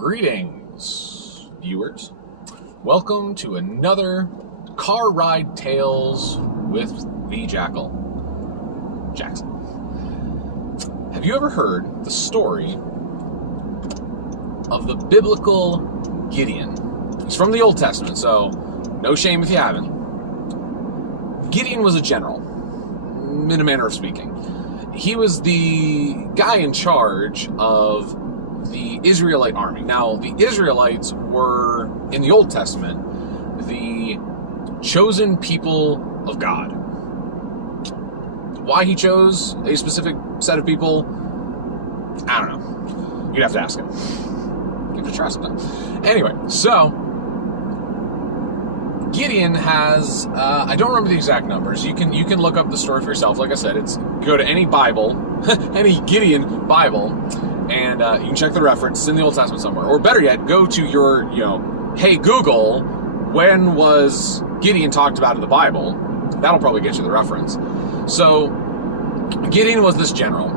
Greetings, viewers. Welcome to another Car Ride Tales with the Jackal. Jackson. Have you ever heard the story of the Biblical Gideon? He's from the Old Testament, so no shame if you haven't. Gideon was a general, in a manner of speaking. He was the guy in charge of the Israelite army. Now, the Israelites were, in the Old Testament, the chosen people of God. Why he chose a specific set of people, I don't know. You'd have to ask him. Give it a try sometime. Anyway, so Gideon has, I don't remember the exact numbers. You can look up the story for yourself. Like I said, go to any Bible, any Gideon Bible, and you can check the reference. It's in the Old Testament somewhere. Or better yet, go to your, hey Google, when was Gideon talked about in the Bible? That'll probably get you the reference. So, Gideon was this general,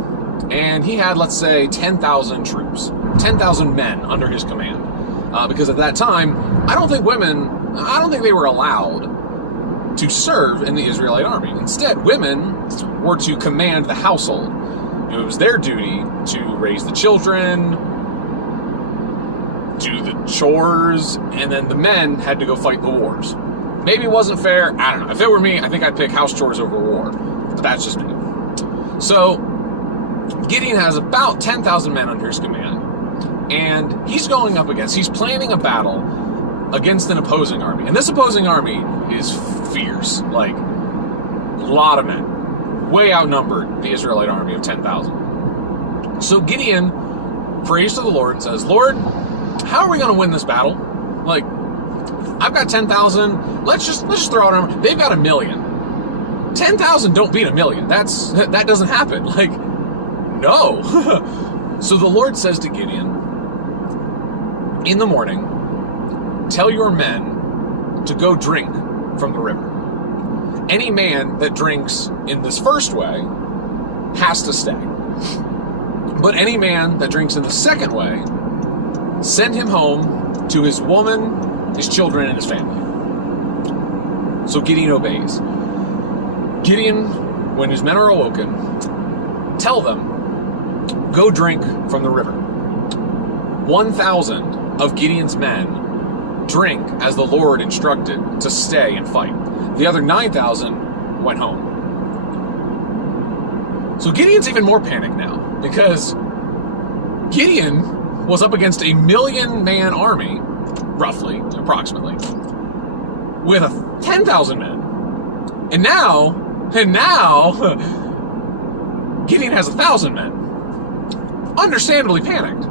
and he had, let's say, 10,000 troops, 10,000 men under his command. Because at that time, I don't think they were allowed to serve in the Israelite army. Instead, women were to command the household. It was their duty to raise the children, do the chores, and then the men had to go fight the wars. Maybe it wasn't fair, I don't know. If it were me, I think I'd pick house chores over war. But that's just me. So, Gideon has about 10,000 men under his command, and he's planning a battle against an opposing army. And this opposing army is fierce. Like, a lot of men. Way outnumbered the Israelite army of 10,000. So Gideon prays to the Lord and says, Lord, how are we going to win this battle? Like, I've got 10,000. Let's just throw out a number. They've got 1 million. 10,000 don't beat 1 million. That doesn't happen. Like, no. So the Lord says to Gideon, in the morning, tell your men to go drink from the river. Any man that drinks in this first way has to stay. But any man that drinks in the second way, send him home to his woman, his children, and his family. So Gideon obeys. Gideon, when his men are awoken, tell them, go drink from the river. 1,000 of Gideon's men drink as the Lord instructed to stay and fight. The other 9,000 went home. So Gideon's even more panicked now, because Gideon was up against a 1 million-man army, roughly, approximately, with 10,000 men. And now, Gideon has 1,000 men. Understandably panicked.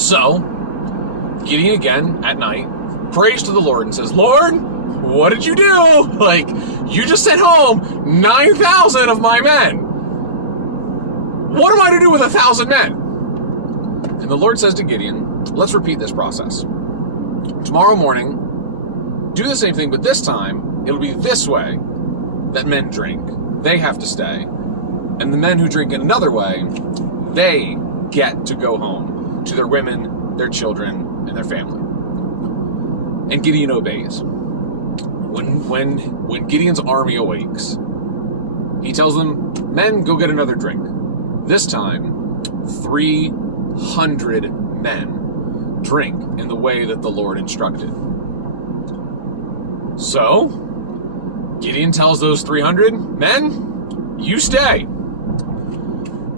So, Gideon again, at night, prays to the Lord and says, Lord, what did you do? Like, you just sent home 9,000 of my men. What am I to do with 1,000 men? And the Lord says to Gideon, let's repeat this process. Tomorrow morning, do the same thing, but this time, it'll be this way that men drink. They have to stay. And the men who drink in another way, they get to go home to their women, their children, and their family. And Gideon obeys. When Gideon's army awakes, he tells them, men, go get another drink. This time, 300 men drink in the way that the Lord instructed. So, Gideon tells those 300 men, you stay.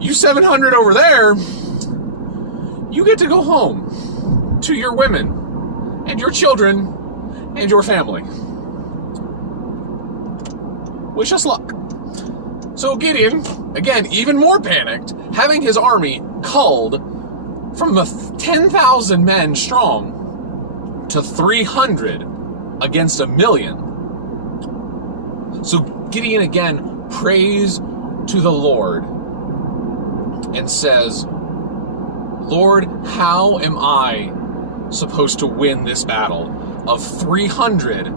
You 700 over there, you get to go home to your women and your children and your family. Wish us luck. So Gideon, again, even more panicked, having his army culled from the 10,000 men strong to 300 against 1 million. So Gideon again prays to the Lord and says, Lord, how am I supposed to win this battle of 300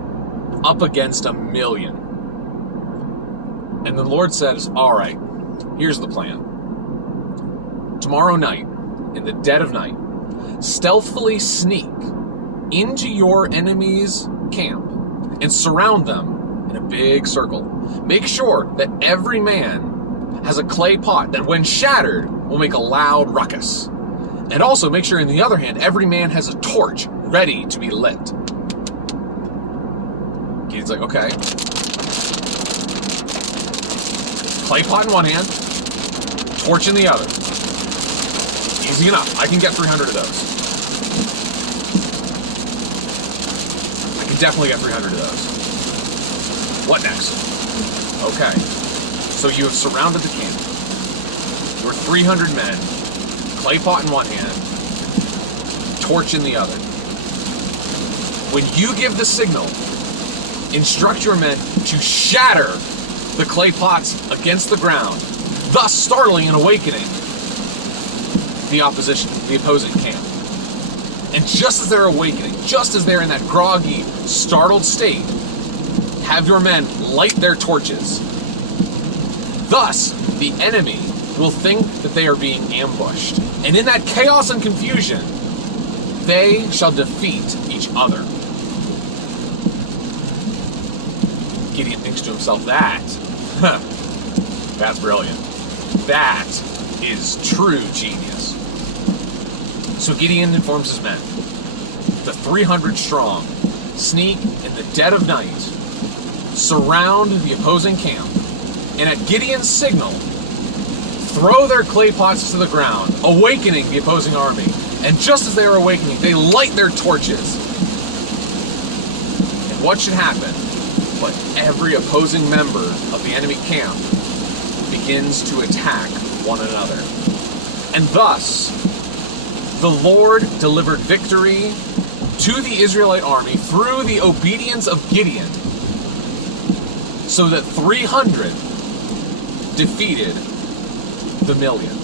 up against 1 million? And the Lord says, all right, here's the plan. Tomorrow night, in the dead of night, stealthily sneak into your enemy's camp and surround them in a big circle. Make sure that every man has a clay pot that, when shattered, will make a loud ruckus. And also make sure, on the other hand, every man has a torch ready to be lit. Gideon's like, okay. Clay pot in one hand, torch in the other. Easy enough. I can get 300 of those. I can definitely get 300 of those. What next? Okay. So you have surrounded the camp. Your 300 men, clay pot in one hand, torch in the other. When you give the signal, instruct your men to shatter the clay pots against the ground, thus startling and awakening the opposing camp. And just as they're awakening, just as they're in that groggy, startled state, have your men light their torches. Thus, the enemy will think that they are being ambushed. And in that chaos and confusion, they shall defeat each other. Gideon thinks to himself, that's brilliant. That is true genius. So Gideon informs his men. The 300 strong sneak in the dead of night, surround the opposing camp, and at Gideon's signal, throw their clay pots to the ground, awakening the opposing army. And just as they are awakening, they light their torches. And what should happen? But every opposing member of the enemy camp begins to attack one another. And thus, the Lord delivered victory to the Israelite army through the obedience of Gideon, so that 300 defeated the 1,000,000.